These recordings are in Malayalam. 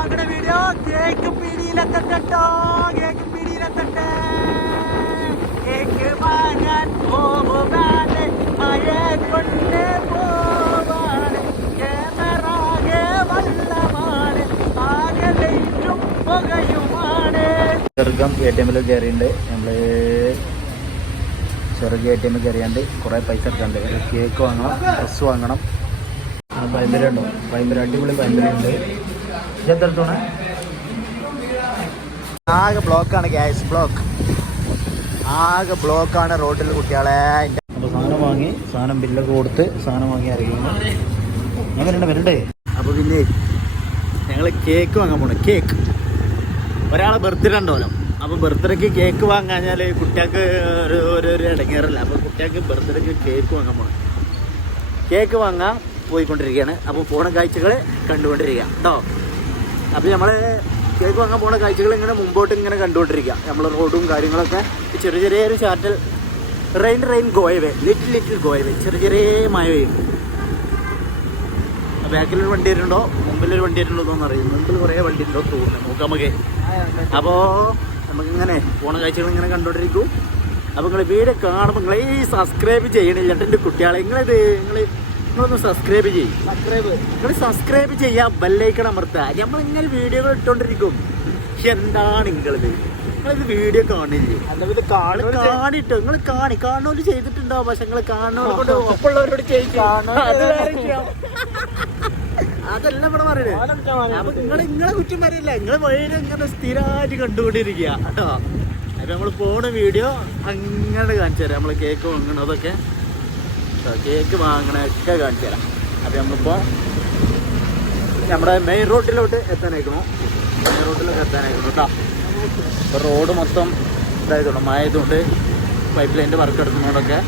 വാങ്ങണ വീഡിയോ കേക്ക് പിടിയിലെത്തട്ടോ കേക്ക് പിടിയിലെത്തട്ടെ കേക്ക് വാങ്ങാൻ പോവുകയാണ്. മഴ ചെറുക്കം എ ടി എമ്മിൽ കയറിയിട്ടുണ്ട് നമ്മൾ ചെറുക എ ടി എമ്മിൽ കയറിയാണ്ട് കുറേ പൈസ എടുക്കാണ്ട്. കേക്ക് വാങ്ങണം ഡ്രസ്സ് വാങ്ങണം. ആ പൈമ്പര അടിപൊളി ഉണ്ട് ഇതെടുത്തോണേ ആകെ ബ്ലോക്കാണ് ഗ്യാസ് ബ്ലോക്ക് ആകെ ബ്ലോക്കാണ് റോഡിൽ കുട്ടികളെ. അപ്പോൾ സാധനം വാങ്ങി സാധനം ബില്ലൊക്കെ കൊടുത്ത് സാധനം വാങ്ങി അറിയുന്നു എങ്ങനെയുണ്ട് വരണ്ടേ? അപ്പോൾ പിന്നെ ഞങ്ങൾ കേക്ക് വാങ്ങാൻ പോണേ. കേക്ക് ഒരാളെ ബർത്ത്ഡേ ഉണ്ടല്ലോ അപ്പോൾ ബർത്ത്ഡേക്ക് കേക്ക് വാങ്ങാഞ്ഞാൽ കുട്ടികൾക്ക് ഒരു ഒരു ഇടങ്ങേറില്ല ഇടങ്ങേറല്ല. അപ്പോൾ കുട്ടികൾക്ക് ബർത്ത്ഡേക്ക് കേക്ക് വാങ്ങാൻ പോണം. കേക്ക് വാങ്ങാൻ പോയിക്കൊണ്ടിരിക്കുകയാണ്. അപ്പോൾ പോണ കാഴ്ചകൾ കണ്ടുകൊണ്ടിരിക്കുക. കേട്ടോ അപ്പോൾ നമ്മൾ കേക്ക് വാങ്ങാൻ പോണ കാഴ്ചകൾ ഇങ്ങനെ മുമ്പോട്ട് ഇങ്ങനെ കണ്ടുകൊണ്ടിരിക്കുക നമ്മൾ റോഡും കാര്യങ്ങളൊക്കെ ചെറിയ ചെറിയൊരു ചാറ്റൽ rain rain go away little little go away ചെറിയ ചെറിയ മഴ പെയ്യുന്നു ബാക്കിലൊരു വണ്ടി വരുന്നുണ്ടോ? മുമ്പിലൊരു വണ്ടി വരുന്നുണ്ടോ എന്ന് അറിയുന്നു മുമ്പിൽ കുറേ വണ്ടി ഉണ്ടോ തോന്നുന്നു. നോക്കാം നമുക്ക്. അപ്പോൾ നമുക്കിങ്ങനെ പോണ കാഴ്ചകൾ ഇങ്ങനെ കണ്ടുകൊണ്ടിരിക്കും. അപ്പോൾ നിങ്ങൾ വീഡിയോ കാണുമ്പോൾ നിങ്ങൾ സബ്സ്ക്രൈബ് ചെയ്യണില്ല. എന്റെ കുട്ടികളെ നിങ്ങളിത് നിങ്ങൾ നിങ്ങളൊന്ന് സബ്സ്ക്രൈബ് ചെയ്യും. സബ്സ്ക്രൈബ് നിങ്ങൾ സബ്സ്ക്രൈബ് ചെയ്യുക ബെല്ലൈക്കൺ അമർത്തുക നമ്മൾ ഇങ്ങനെ വീഡിയോകൾ ഇട്ടുകൊണ്ടിരിക്കും എന്താണ് നിങ്ങളിത് നിങ്ങളിത് വീഡിയോ കാണില്ലേ? ഇത് കാണിട്ടോ നിങ്ങൾ കാണി കാണുന്നവര് ചെയ്തിട്ടുണ്ടാവും പക്ഷെ നിങ്ങൾ കാണുന്നവരോട് വിഷയം. അതല്ല ഇവിടെ പറയുന്നത് അപ്പൊ നിങ്ങൾ നിങ്ങളെ കുറ്റം പറയില്ല. നിങ്ങൾ വഴിയിൽ ഇങ്ങനെ സ്ഥിരമായിട്ട് കണ്ടുകൊണ്ടിരിക്കുക. കേട്ടോ. അപ്പൊ നമ്മൾ പോണ വീഡിയോ അങ്ങനെ കാണിച്ചു തരാം. നമ്മൾ കേക്ക് വാങ്ങണതൊക്കെ. ട്ടോ, കേക്ക് വാങ്ങണൊക്കെ കാണിച്ചു തരാം. അപ്പം നമ്മളിപ്പോൾ നമ്മുടെ മെയിൻ റോഡിലോട്ട് എത്താനായിരിക്കണോ മെയിൻ റോഡിലോട്ട് എത്താനായിരിക്കണം കേട്ടോ. ഇപ്പോൾ റോഡ് മൊത്തം ഇതായതുകൊണ്ട് മായതുകൊണ്ട് പൈപ്പ് ലൈന്റെ വർക്ക് എടുക്കുന്നതുകൊണ്ടൊക്കെ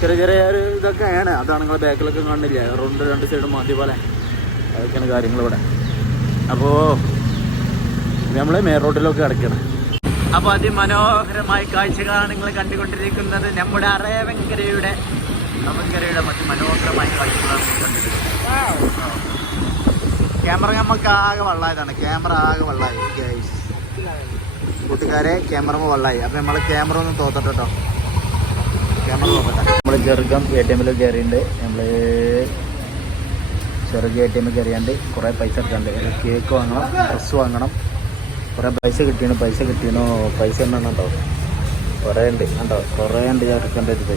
ചെറിയ ചെറിയ ഒരു ഇതൊക്കെയാണ്. അതാണ് നിങ്ങളെ ബാക്കിലൊക്കെ കാണില്ല റോഡിന്റെ രണ്ട് സൈഡും മാറ്റി പോലെ അതൊക്കെയാണ് കാര്യങ്ങൾ ഇവിടെ. അപ്പോൾ നമ്മൾ മെയിൻ റോഡിലൊക്കെ കിടക്കണം. അപ്പോൾ അതിമനോഹരമായ കാഴ്ചകളാണ് നിങ്ങൾ കണ്ടുകൊണ്ടിരിക്കുന്നത്. നമ്മുടെ അറേവങ്കരയുടെ അവങ്കരയുടെ മറ്റു മനോഹരമായ കാഴ്ചകളാണ് ക്യാമറ നമുക്ക് ആകെ വള്ളായതാണ്. ക്യാമറ ആകെ വള്ളായി. ഗൈസ് കൂട്ടുകാരെ ക്യാമറ വള്ളായി. അപ്പം നമ്മൾ ക്യാമറ ഒന്ന് തോത്തട്ടോ? ക്യാമറ തോത്തട്ടെ നമ്മൾ ചെറുക്കം എ ടി എമ്മിൽ കയറിയിട്ടുണ്ട് നമ്മൾ ചെറുക എ ടി എമ്മിൽ കയറിയാണ്ട് കുറേ പൈസ എടുക്കാണ്ട്. കേക്ക് വാങ്ങണം ഡ്രസ്സ് വാങ്ങണം. കുറേ പൈസ കിട്ടിയണോ പൈസ കിട്ടിയണോ പൈസ എണ്ണം ഉണ്ടോ? കുറേ ഉണ്ട്. ഉണ്ടോ? കുറേ ഉണ്ട് ഞാൻ എടുക്കേണ്ടത്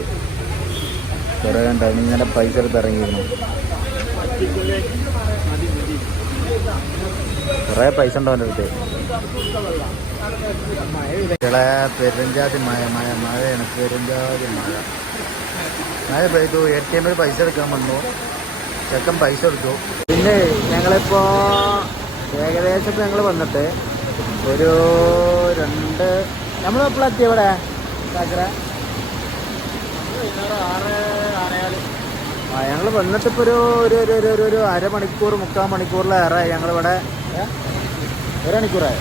കുറേ കണ്ടാണ് ഇങ്ങനെ പൈസ എടുത്ത് ഇറങ്ങിയിരുന്നു. കുറേ പൈസ ഉണ്ടോ എന്റെ പെരുഞ്ചാതി മഴ മഴ മഴയാണ്. പെരുഞ്ചാതി മഴ. മഴ പെയ്തു. എ ടി എമ്മിൽ പൈസ എടുക്കാൻ വന്നു. ചെക്കൻ പൈസ എടുത്തു. പിന്നെ ഞങ്ങളിപ്പോൾ ഏകദേശം ഞങ്ങൾ വന്നിട്ട് ഒരു രണ്ട് നമ്മൾ എപ്പോഴെത്തി ഇവിടെ. ചാക്കര ആ ഞങ്ങൾ വന്നിട്ട് ഇപ്പോൾ ഒരു ഒരു ഒരു ഒരു ഒരു ഒരു അരമണിക്കൂർ മുക്കാൽ മണിക്കൂറിലേറെ ഞങ്ങളിവിടെ? ഒരു മണിക്കൂറായി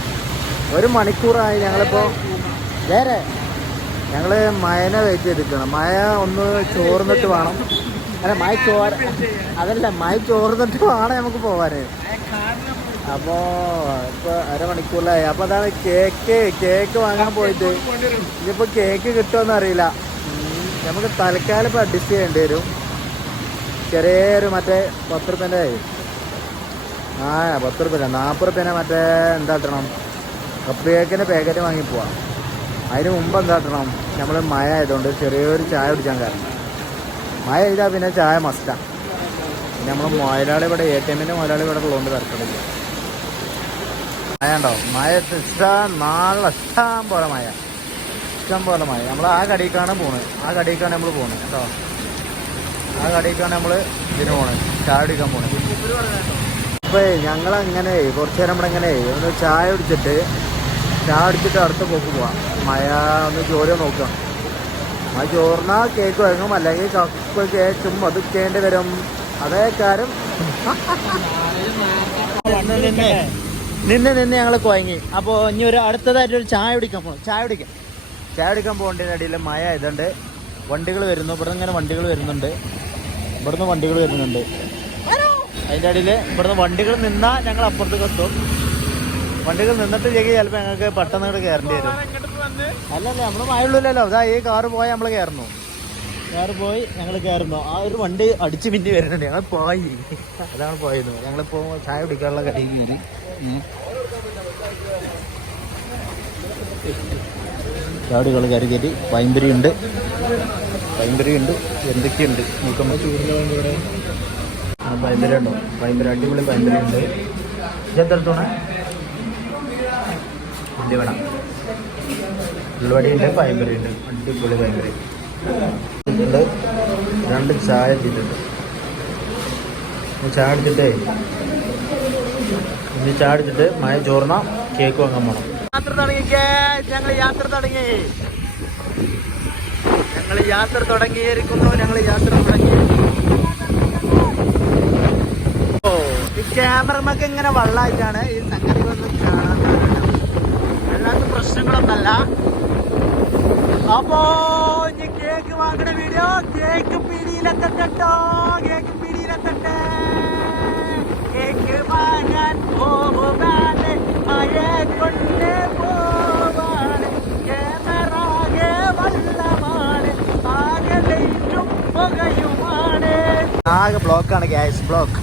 ഒരു മണിക്കൂറായി ഞങ്ങളിപ്പോൾ വേറെ ഞങ്ങൾ മയനെ വെയിറ്റ് ചെയ്തിട്ടാണ് മയ ഒന്ന് ചോർന്നിട്ട് വേണം. അല്ല മയ ചോര അതല്ല മയ ചോർന്നിട്ട് വേണം നമുക്ക് പോകാൻ അപ്പോൾ ഇപ്പോൾ അരമണിക്കൂറിലായി. അപ്പോൾ അതാണ് കേക്ക് കേക്ക് വാങ്ങാൻ പോയിട്ട്. ഇനിയിപ്പോൾ കേക്ക് കിട്ടുമെന്ന് അറിയില്ല. നമുക്ക് തൽക്കാലം ഇപ്പോൾ അഡ്ജസ്റ്റ് ചെയ്യേണ്ടി വരും. ചെറിയൊരു മറ്റേ പത്ത് റുപ്യന്റെ ആ പത്ത് റുപ്യ നാൽപ്പത് റുപ്യനെ മറ്റേ എന്താ കിട്ടണം കപ്പ് കേക്കിന്റെ പാക്കറ്റ് വാങ്ങി പോവാം. അതിന് മുമ്പ് എന്താ കിട്ടണം നമ്മൾ മഴ ആയതുകൊണ്ട് ചെറിയൊരു ചായ കുടിക്കാൻ കാരണം. മഴ ചെയ്താൽ പിന്നെ ചായ മസ്റ്റാണ് പിന്നെ നമ്മൾ മുതലാളി ഇവിടെ എ ടി എമ്മിന്റെ മുതലാളി ഇവിടെ ഉള്ളതുകൊണ്ട് തരക്കടില്ല മഴ ഉണ്ടോ? മഴ ഇഷ്ടം നാളെ ഇഷ്ടം പോലെ മഴ ഇഷ്ടം പോലെ മഴ നമ്മൾ ആ കടിക്കാണ് പോണത്. ആ കടിക്കാണ് നമ്മൾ പോണത്. കേട്ടോ? ആ കടയിലേക്കാണ് നമ്മൾ ഇതിന് പോണത് ചായ കുടിക്കാൻ പോണത് അപ്പൊ ഞങ്ങളങ്ങനെ കുറച്ച് നേരം ഇവിടെ ഇങ്ങനെ ഒന്ന് ചായ കുടിച്ചിട്ട് ചായ കുടിച്ചിട്ട് അടുത്ത പോക്ക് പോവാം. മഴ ഒന്ന് ജോലി നോക്കാം ആ ചോറിനാ കേക്ക് വാങ്ങും അല്ലെങ്കിൽ കപ്പ് കേക്കും അത് കേണ്ടി വരും. അതേ കാര്യം. നിന്ന് നിന്ന് ഞങ്ങൾ കുഴങ്ങി അപ്പോൾ ഇനി ഒരു അടുത്തതായിട്ട് ഒരു ചായ കുടിക്കാൻ പോകണം ചായ കുടിക്കാം. ചായ കുടിക്കാൻ പോകേണ്ടതിന് ഇടയിൽ മഴ ആയതുകൊണ്ട് വണ്ടികൾ വരുന്നു. ഇവിടെ ഇങ്ങനെ വണ്ടികൾ വരുന്നുണ്ട്. ഇവിടുന്ന് വണ്ടികൾ വരുന്നുണ്ട്. അതിന്റെ ഇടയിൽ ഇവിടുന്ന് വണ്ടികൾ നിന്നാൽ ഞങ്ങൾ അപ്പുറത്തേക്ക് എത്തും. വണ്ടികൾ നിന്നിട്ട് ചെയ്യുക ചിലപ്പോൾ ഞങ്ങൾക്ക് പെട്ടെന്ന് ഇങ്ങോട്ട് കയറേണ്ടി വരും. അല്ലല്ല നമ്മൾ മായുള്ളൂല്ലോ അതാ ഈ കാറ് പോയാൽ നമ്മൾ കയറുന്നു. കാറ് പോയി ഞങ്ങൾ കയറുന്നു. ആ ഒരു വണ്ടി അടിച്ച് മിന്നി വരുന്നുണ്ട്. ഞങ്ങൾ പോയി. അതാണ് പോയത്. ഞങ്ങളിപ്പോൾ ചായ കുടിക്കാനുള്ള കടയിൽ കയറി. ചാടുകൾ കയറി ഉണ്ട് പൈമ്പരി ഉണ്ട് എന്തൊക്കെയുണ്ട് നോക്കുമ്പോൾ പൈമ്പര ഉണ്ടോ? പൈമ്പര അടിപൊളി പൈമ്പര ഉണ്ട്. ഇതെടുത്തോണേ ഇത് വേണം ഉണ്ട് അടിപൊളി പൈമ്പരി. ഇതുണ്ട്. രണ്ട് ചായ ചായ അടിച്ചിട്ടേ ഇനി ചായ അടിച്ചിട്ട് മഴ ചോർന്ന കേക്ക് വാങ്ങാൻ പോണം. യാത്ര തുടങ്ങി ഞങ്ങൾ യാത്ര തുടങ്ങി. ഞങ്ങൾ യാത്ര തുടങ്ങിയിരിക്കുന്നു. ഞങ്ങൾ യാത്ര തുടങ്ങി. ഓ ഈ ക്യാമറമൊക്കെ ഇങ്ങനെ വള്ളായിട്ടാണ് ഈ സംഗതികളൊന്നും കാണാൻ അല്ലാത്ത പ്രശ്നങ്ങളൊന്നല്ല. അപ്പോ ഇനി കേക്ക് വാങ്ങണ വീഡിയോ കേക്ക് പിടിയിലെത്തട്ടോ കേക്ക് പിടിയിലെത്തട്ടെ കേക്ക് വാങ്ങാൻ പോകുവാണ് മഴ കൊണ്ട് പോവാണ് ക്യാമറാകെ വള്ളമാണ് ആകെ ലൈറ്റും പുകയുമാണ് ആകെ ബ്ലോക്കാണ് ഗ്യാസ് ബ്ലോക്ക്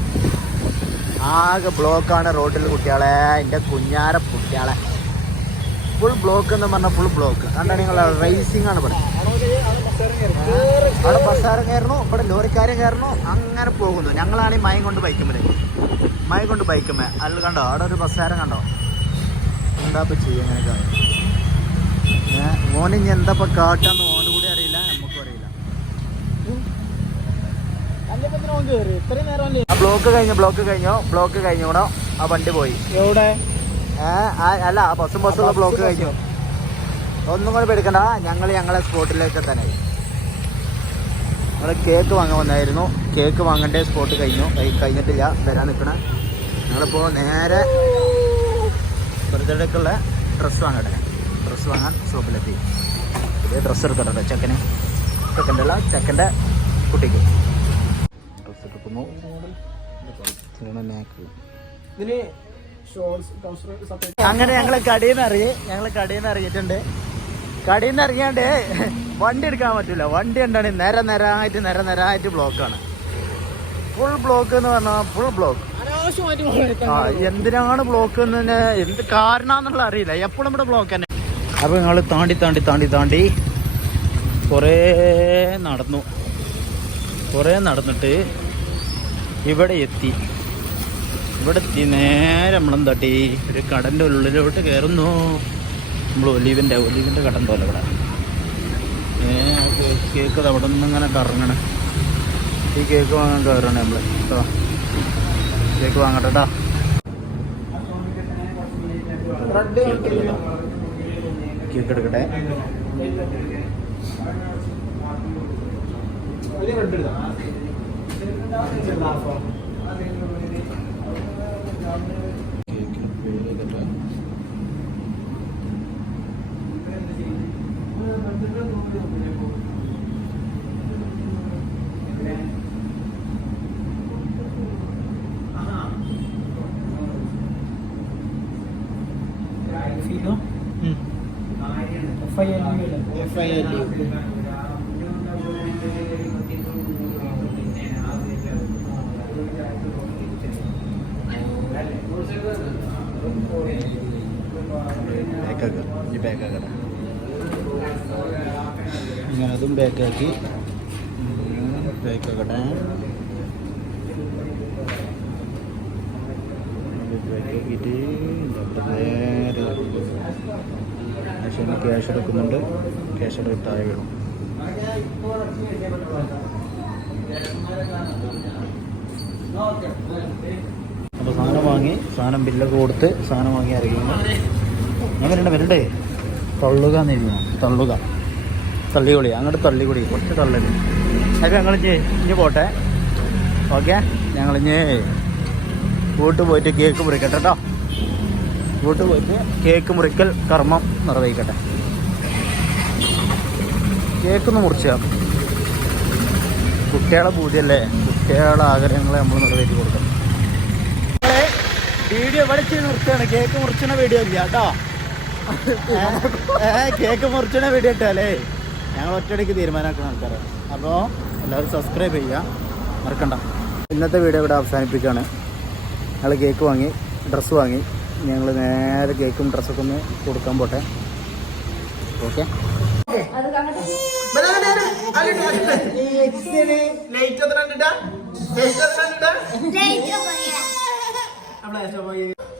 ആകെ ബ്ലോക്കാണ് റോഡിൽ കുട്ടികളെ എന്റെ കുഞ്ഞാര കുട്ടികളെ. ഫുൾ ബ്ലോക്ക് എന്ന് പറഞ്ഞാൽ ഫുൾ ബ്ലോക്ക് കണ്ടാ നിങ്ങൾ റേസിംഗ് ആണ് ഇവിടെ. അവിടെ ബസ്സാരം കയറണു ഇവിടെ ലോറിക്കാരൻ കയറണു അങ്ങനെ പോകുന്നു. ഞങ്ങളാണ് ഈ മയം കൊണ്ട് ബൈക്കുമ്പോൾ മയം കൊണ്ട് ബൈക്കുമേ അതിൽ കണ്ടോ? അവിടെ ഒരു ബസ്സാരം കണ്ടോ? എന്താ ഇപ്പം ചെയ്യുക അങ്ങനെയൊക്കെ മോനിഞ്ഞ് എന്താ ഇപ്പം കാട്ടാന്ന് മോനും കൂടി അറിയില്ല നമുക്കും അറിയില്ല ആ ബ്ലോക്ക് കഴിഞ്ഞു ബ്ലോക്ക് കഴിഞ്ഞു. ബ്ലോക്ക് കഴിഞ്ഞോണോ ആ വണ്ടി പോയി. എവിടെ? അല്ല ആ ബസ്സും ബസ്സുള്ള ബ്ലോക്ക് കഴിഞ്ഞു. ഒന്നും കൂടെ എടുക്കണ്ട ഞങ്ങൾ ഞങ്ങളെ സ്പോട്ടിലേക്ക് തന്നെ. ഞങ്ങൾ കേക്ക് വാങ്ങാൻ വന്നായിരുന്നു. കേക്ക് വാങ്ങേണ്ട സ്പോട്ട് കഴിഞ്ഞു. കഴി- കഴിഞ്ഞിട്ടില്ല. വരാൻ നിൽക്കണ ഞങ്ങളിപ്പോൾ നേരെ ബർത്ത്ഡേക്കുള്ള ഡ്രസ്സ് വാങ്ങട്ടെ. ഡ്രസ്സ് വാങ്ങാൻ ഷോപ്പിലെത്തി. പുതിയ ഡ്രസ്സ് എടുത്തിട്ടുണ്ട്. ചെക്കന്. ചെക്കന്റെ അല്ല ചെക്കന്റെ കുട്ടിക്ക്. അങ്ങനെ ഞങ്ങൾ കടയിൽ നിന്ന് ഇറങ്ങി ഞങ്ങൾ കടയിൽ നിന്ന് ഇറങ്ങിയിട്ടുണ്ട്. കടയിൽ നിന്ന് ഇറങ്ങിയാണ്ട് വണ്ടി എടുക്കാൻ പറ്റില്ല വണ്ടി എന്താണ് നിര നിരായിട്ട് നിര നിരായിട്ട് ബ്ലോക്കാണ് ഫുൾ ബ്ലോക്ക് എന്ന് പറഞ്ഞാൽ ഫുൾ ബ്ലോക്ക് ആ എന്തിനാണ് ബ്ലോക്ക് എന്ന് എന്ത് കാരണമെന്നുള്ള അറിയില്ല. എപ്പോഴും ഇവിടെ ബ്ലോക്ക് തന്നെ. അപ്പൊ ഞങ്ങൾ താണ്ടി താണ്ടി താണ്ടി താണ്ടി കുറേ നടന്നു. കുറേ നടന്നിട്ട് ഇവിടെ എത്തി. ഇവിടെ എത്തി. നേരെ നമ്മളും തട്ടി ഒരു കടന്റെ ഉള്ളിലോട്ട് കയറുന്നു. നമ്മൾ ഒലീവിന്റെ ഒലീവിന്റെ കടൻ പോലെ ഇവിടെ കേക്ക് അവിടെ നിന്ന് ഇങ്ങനെ കറങ്ങണം. ഈ കേക്ക് വാങ്ങാൻ കയറണേ നമ്മൾ കേട്ടോ കേക്ക് വാങ്ങട്ടെ കേട്ടോ റെഡ് കേക്ക് എടുക്കട്ടെ. റെഡ് എടുത്താ കേക്കിന് പേര് എടുക്കട്ടെ F I L U F I L U ഇനി ബാക്കാക്കട്ടെ ഇങ്ങനെ ബാക്കാക്കി ബാക്കാക്കട്ടെ ബാക്കാക്കിയിട്ട് ക്യാഷ് എടുക്കുന്നുണ്ട്. ക്യാഷ് എടുത്ത് താഴെ വീഴും അപ്പോൾ സാധനം വാങ്ങി സാധനം ബില്ലൊക്കെ കൊടുത്ത് സാധനം വാങ്ങി അറിയുന്നു അങ്ങനെയുണ്ട് വരണ്ടേ തള്ളുക എന്നിരുന്നു തള്ളുക. തള്ളിക്കൊളി അങ്ങോട്ട് തള്ളിക്കൊളി കുറച്ച് തള്ളൽ. അപ്പം ഞങ്ങൾ ഇഞ്ഞ് പോട്ടെ. ഓക്കെ? ഞങ്ങൾ വീട്ട് പോയിട്ട് കേക്ക് മുറിക്കട്ടെ കേട്ടോ. വീട്ട് പോയിട്ട് കേക്ക് മുറിക്കൽ കർമ്മം നിർവഹിക്കട്ടെ. കേക്കൊന്ന് മുറിച്ചാൽ കുട്ടികളെ പൂതിയല്ലേ? കുട്ടികളുടെ ആഗ്രഹങ്ങളെ നമ്മൾ നിറവേറ്റി കൊടുക്കണം. വീഡിയോ വിളിച്ച് നിർത്തുകയാണ്. കേക്ക് മുറിച്ചുന്ന വീഡിയോ ഇല്ല കേട്ടോ. കേക്ക് മുറിച്ചണ വീഡിയോ ഇട്ടാലേ ഞങ്ങൾ ഒറ്റയടിക്ക് തീരുമാനമാക്കുന്ന ആൾക്കാരാണ് അപ്പോൾ എല്ലാവരും സബ്സ്ക്രൈബ് ചെയ്യുക. മറക്കണ്ട. ഇന്നത്തെ വീഡിയോ ഇവിടെ അവസാനിപ്പിക്കുകയാണ്. ഞങ്ങൾ കേക്ക് വാങ്ങി ഡ്രസ്സ് വാങ്ങി. ഞങ്ങൾ നേരെ കേക്കും ഡ്രസ്സൊക്കെ ഒന്ന് കൊടുക്കാൻ പോട്ടെ. ഓക്കെ? Light light